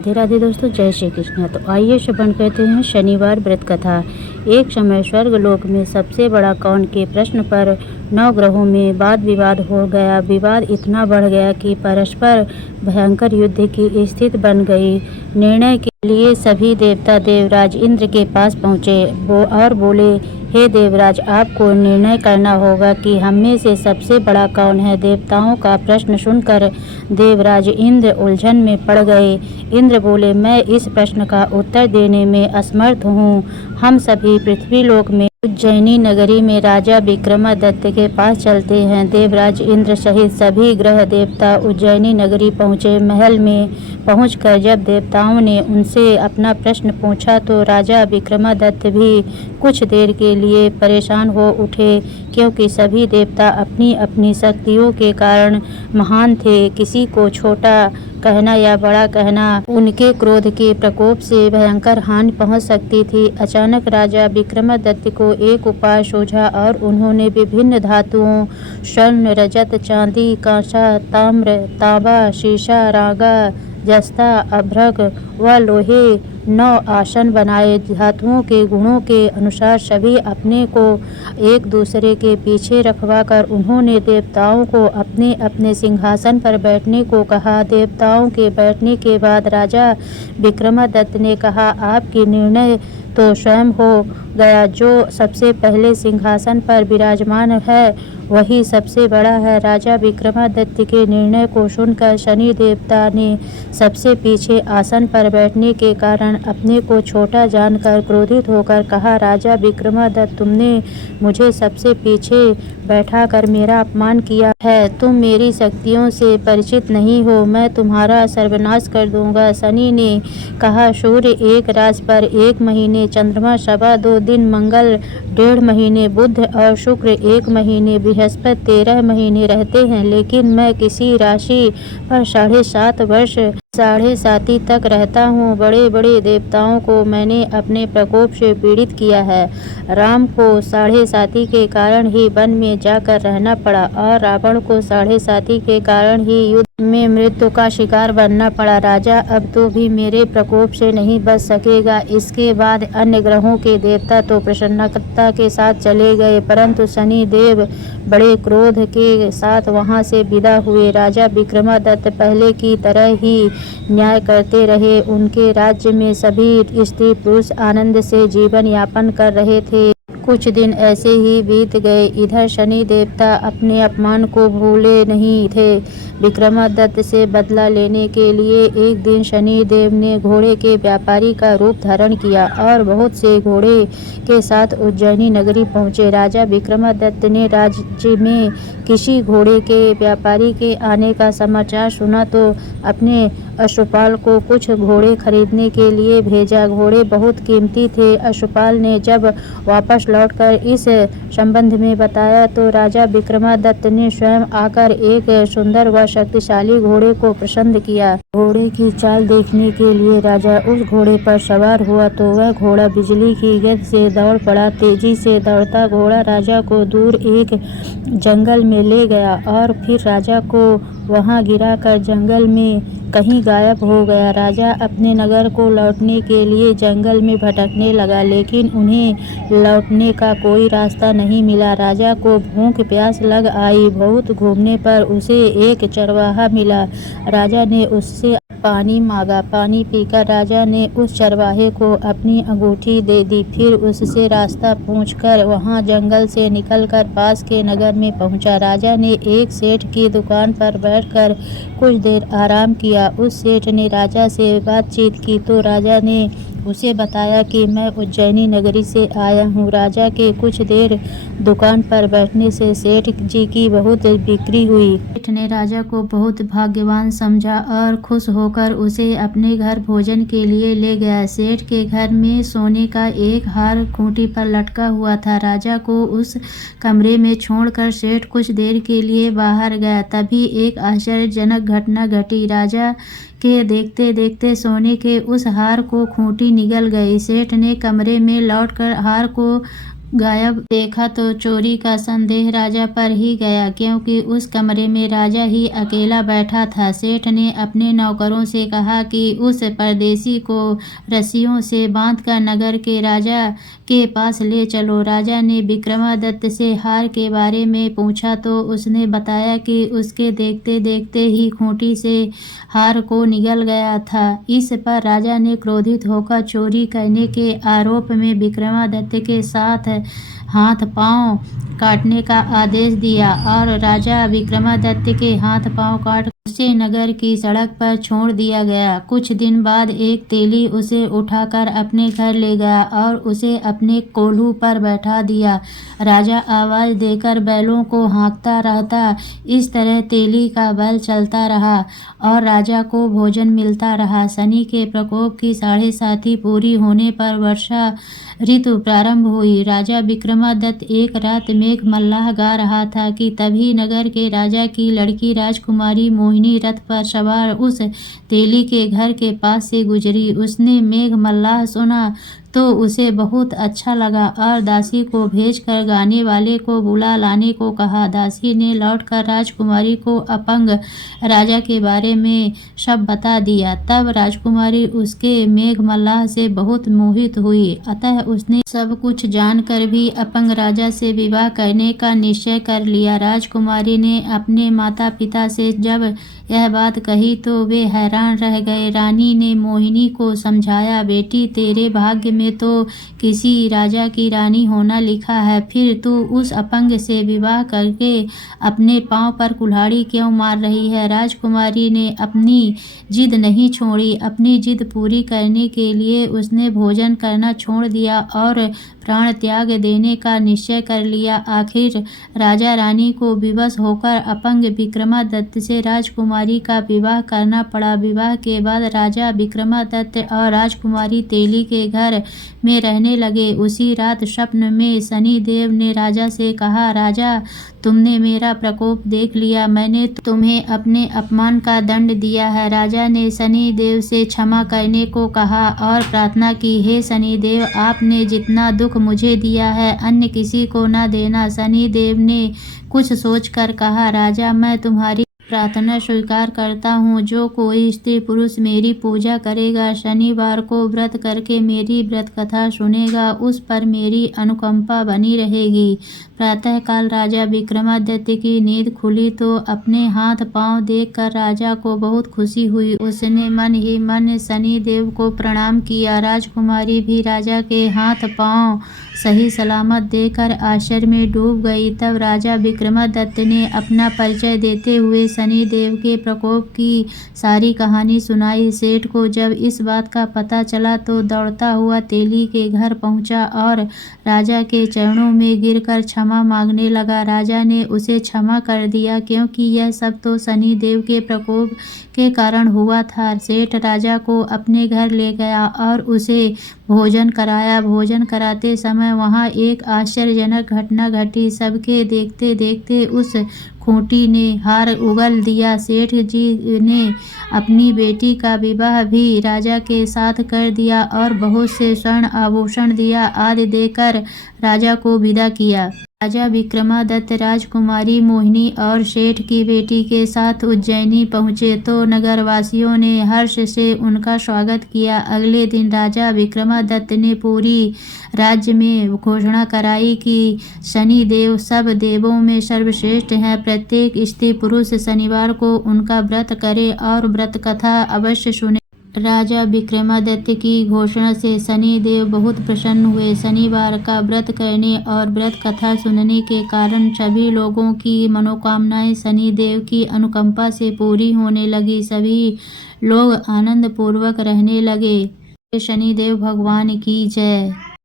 राधे राधे दोस्तों, जय श्री कृष्ण। तो आइए श्रवण करते हैं शनिवार व्रत कथा। एक समय स्वर्गलोक में सबसे बड़ा कौन के प्रश्न पर 9 ग्रहों में वाद विवाद हो गया। विवाद इतना बढ़ गया कि परस्पर भयंकर युद्ध की स्थिति बन गई। निर्णय के लिए सभी देवता देवराज इंद्र के पास पहुँचे और बोले, हे देवराज, आपको निर्णय करना होगा कि हम में से सबसे बड़ा कौन है। देवताओं का प्रश्न सुनकर देवराज इंद्र उलझन में पड़ गए। इंद्र बोले, मैं इस प्रश्न का उत्तर देने में असमर्थ हूँ। हम सभी पृथ्वीलोक में उज्जैनी नगरी में राजा विक्रमादित्य के पास चलते हैं। देवराज इंद्र सहित सभी ग्रह देवता उज्जैनी नगरी पहुँचे। महल में पहुंचकर जब देवताओं ने उनसे अपना प्रश्न पूछा तो राजा विक्रमादित्य भी कुछ देर के लिए परेशान हो उठे, क्योंकि सभी देवता अपनी अपनी शक्तियों के कारण महान थे। किसी को छोटा कहना या बड़ा कहना उनके क्रोध के प्रकोप से भयंकर हानि पहुंच सकती थी। अचानक राजा विक्रमादित्य को एक उपाय सूझा और उन्होंने विभिन्न धातुओं स्वर्ण, रजत, चांदी, कांसा, ताम्र, तांबा, शीशा, रागा, जस्ता, अभ्रक व लोहे 9 आसन बनाए। धातुओं के गुणों के अनुसार सभी अपने को एक दूसरे के पीछे रखवाकर उन्होंने देवताओं को अपने अपने सिंहासन पर बैठने को कहा। देवताओं के बैठने के बाद राजा विक्रमादित्य ने कहा, आपकी निर्णय तो स्वयं हो गया। जो सबसे पहले सिंहासन पर विराजमान है वही सबसे बड़ा है। राजा विक्रमादित्य के निर्णय को सुनकर शनि देवता ने सबसे पीछे आसन पर बैठने के कारण अपने को छोटा जानकर क्रोधित होकर कहा, राजा विक्रमादित्य, तुमने मुझे सबसे पीछे बैठाकर मेरा अपमान किया है। तुम मेरी शक्तियों से परिचित नहीं हो। मैं तुम्हारा सर्वनाश कर दूंगा। शनि ने कहा, सूर्य एक राशि पर 1 महीने, चंद्रमा 2.25 दिन, मंगल 1.5 महीने, बुध और शुक्र 1 महीने, बृहस्पति 13 महीने रहते हैं, लेकिन मैं किसी राशि पर 7.5 वर्ष 7.5 तक रहता हूँ। बड़े बड़े देवताओं को मैंने अपने प्रकोप से पीड़ित किया है। राम को 7.5 के कारण ही वन में जाकर रहना पड़ा और रावण को 7.5 के कारण ही युद्ध में मृत्यु का शिकार बनना पड़ा। राजा अब तो भी मेरे प्रकोप से नहीं बच सकेगा। इसके बाद अन्य ग्रहों के देवता तो प्रसन्नता के साथ चले गए, परंतु शनि देव बड़े क्रोध के साथ वहां से विदा हुए। राजा विक्रमादित्य पहले की तरह ही न्याय करते रहे। उनके राज्य में सभी स्त्री पुरुष आनंद से जीवन यापन कर रहे थे। कुछ दिन ऐसे ही बीत गए। इधर शनि देवता अपने अपमान को भूले नहीं थे। विक्रमादित्य से बदला लेने के लिए एक दिन शनि देव ने घोड़े के व्यापारी का रूप धारण किया और बहुत से घोड़े के साथ उज्जैनी नगरी पहुँचे। राजा विक्रमादित्य ने राज्य में किसी घोड़े के व्यापारी के आने का समाचार सुना तो अपने अश्वपाल को कुछ घोड़े खरीदने के लिए भेजा। घोड़े बहुत कीमती थे। अश्वपाल ने जब वापस लौटकर इस संबंध में बताया तो राजा विक्रमादित्य ने स्वयं आकर एक सुंदर व शक्तिशाली घोड़े को पसंद किया। घोड़े की चाल देखने के लिए राजा उस घोड़े पर सवार हुआ तो वह घोड़ा बिजली की गति से दौड़ पड़ा। तेजी से दौड़ता घोड़ा राजा को दूर एक जंगल में ले गया और फिर राजा को वहां गिराकर जंगल में कहीं गायब हो गया। राजा अपने नगर को लौटने के लिए जंगल में भटकने लगा, लेकिन उन्हें लौटने का कोई रास्ता नहीं मिला। राजा को भूख प्यास लग आई। बहुत घूमने पर उसे एक चरवाहा मिला। राजा ने उससे पानी मांगा। पानी पीकर राजा ने उस चरवाहे को अपनी अंगूठी दे दी। फिर उससे रास्ता पूछकर वहां जंगल से निकलकर पास के नगर में पहुंचा। राजा ने एक सेठ की दुकान पर बैठकर कुछ देर आराम किया। उस सेठ ने राजा से बातचीत की तो राजा ने उसे बताया कि मैं उज्जैनी नगरी से आया हूँ। राजा के कुछ देर दुकान पर बैठने से सेठ जी की बहुत बिक्री हुई। सेठ ने राजा को बहुत भाग्यवान समझा और खुश होकर उसे अपने घर भोजन के लिए ले गया। सेठ के घर में सोने का एक हार खूंटी पर लटका हुआ था। राजा को उस कमरे में छोड़कर सेठ कुछ देर के लिए बाहर गया। तभी एक आश्चर्यजनक घटना घटी। राजा के देखते देखते सोने के उस हार को खूंटी निगल गई। सेठ ने कमरे में लौटकर हार को गायब देखा तो चोरी का संदेह राजा पर ही गया, क्योंकि उस कमरे में राजा ही अकेला बैठा था। सेठ ने अपने नौकरों से कहा कि उस परदेसी को रस्सियों से बांधकर नगर के राजा के पास ले चलो। राजा ने विक्रमादित्य से हार के बारे में पूछा तो उसने बताया कि उसके देखते देखते ही खूंटी से हार को निगल गया था। इस पर राजा ने क्रोधित होकर चोरी करने के आरोप में विक्रमादित्य के साथ हाथ पांव काटने का आदेश दिया और राजा विक्रमादित्य के हाथ पांव काट उसे नगर की सड़क पर छोड़ दिया गया। कुछ दिन बाद एक तेली उसे उठाकर अपने घर ले गया और उसे अपने कोल्हू पर बैठा दिया। राजा आवाज देकर बैलों को हाँकता रहता। इस तरह तेली का बैल चलता रहा और राजा को भोजन मिलता रहा। शनि के प्रकोप की 7.5 पूरी होने पर वर्षा ऋतु प्रारंभ हुई। राजा विक्रमादित्य एक रात मेघ मल्लाह गा रहा था कि तभी नगर के राजा की लड़की राजकुमारी मोहिनी रथ पर सवार उस तेली के घर के पास से गुजरी। उसने मेघ मल्लाह सुना तो उसे बहुत अच्छा लगा और दासी को भेजकर गाने वाले को बुला लाने को कहा। दासी ने लौटकर राजकुमारी को अपंग राजा के बारे में सब बता दिया। तब राजकुमारी उसके मेघ मल्लाह से बहुत मोहित हुई, अतः उसने सब कुछ जानकर भी अपंग राजा से विवाह करने का निश्चय कर लिया। राजकुमारी ने अपने माता पिता से जब यह बात कही तो वे हैरान रह गए। रानी ने मोहिनी को समझाया, बेटी तेरे भाग्य में तो किसी राजा की रानी होना लिखा है, फिर तू उस अपंग से विवाह करके अपने पांव पर कुल्हाड़ी क्यों मार रही है। राजकुमारी ने अपनी जिद नहीं छोड़ी। अपनी जिद पूरी करने के लिए उसने भोजन करना छोड़ दिया और प्राण त्याग देने का निश्चय कर लिया। आखिर राजा रानी को विवश होकर अपंग विक्रमादित्य से राजकुमारी का विवाह करना पड़ा। विवाह के बाद राजा विक्रमादित्य और राजकुमारी तेली के घर में रहने लगे। उसी रात स्वप्न में शनि देव ने राजा से कहा, राजा तुमने मेरा प्रकोप देख लिया, मैंने तुम्हें अपने अपमान का दंड दिया है। राजा ने शनि देव से क्षमा करने को कहा और प्रार्थना की, हे शनि देव, आपने जितना दुख मुझे दिया है अन्य किसी को न देना। शनि देव ने कुछ सोचकर कहा, राजा मैं तुम्हारी प्रार्थना स्वीकार करता हूँ। जो कोई स्त्री पुरुष मेरी पूजा करेगा, शनिवार को व्रत करके मेरी व्रत कथा सुनेगा, उस पर मेरी अनुकंपा बनी रहेगी। प्रातःकाल राजा विक्रमादित्य की नींद खुली तो अपने हाथ पांव देखकर राजा को बहुत खुशी हुई। उसने मन ही मन शनि देव को प्रणाम किया। राजकुमारी भी राजा के हाथ पांव सही सलामत देखकर आश्चर्य में डूब गई। तब राजा विक्रमादित्य ने अपना परिचय देते हुए शनि देव के प्रकोप की सारी कहानी सुनाई। सेठ को जब इस बात का पता चला तो दौड़ता हुआ तेली के घर पहुंचा और राजा के चरणों में गिरकर क्षमा मांगने लगा। राजा ने उसे क्षमा कर दिया, क्योंकि यह सब तो शनि देव के प्रकोप के कारण हुआ था। सेठ राजा को अपने घर ले गया और उसे भोजन कराया। भोजन कराते समय वहाँ एक आश्चर्यजनक घटना घटी। सबके देखते देखते उस खूंटी ने हार उगल दिया। सेठ जी ने अपनी बेटी का विवाह भी राजा के साथ कर दिया और बहुत से स्वर्ण आभूषण दिया आदि देकर राजा को विदा किया। राजा विक्रमादित्य राजकुमारी मोहिनी और सेठ की बेटी के साथ उज्जैनी पहुँचे तो नगरवासियों ने हर्ष से उनका स्वागत किया। अगले दिन राजा विक्रमादित्य ने पूरी राज्य में घोषणा कराई कि शनि देव सब देवों में सर्वश्रेष्ठ हैं। प्रत्येक स्त्री पुरुष शनिवार को उनका व्रत करे और व्रत कथा अवश्य सुने। राजा विक्रमादित्य की घोषणा से शनि देव बहुत प्रसन्न हुए। शनिवार का व्रत करने और व्रत कथा सुनने के कारण सभी लोगों की मनोकामनाएं शनि देव की अनुकंपा से पूरी होने लगी। सभी लोग आनंद पूर्वक रहने लगे। शनि देव भगवान की जय।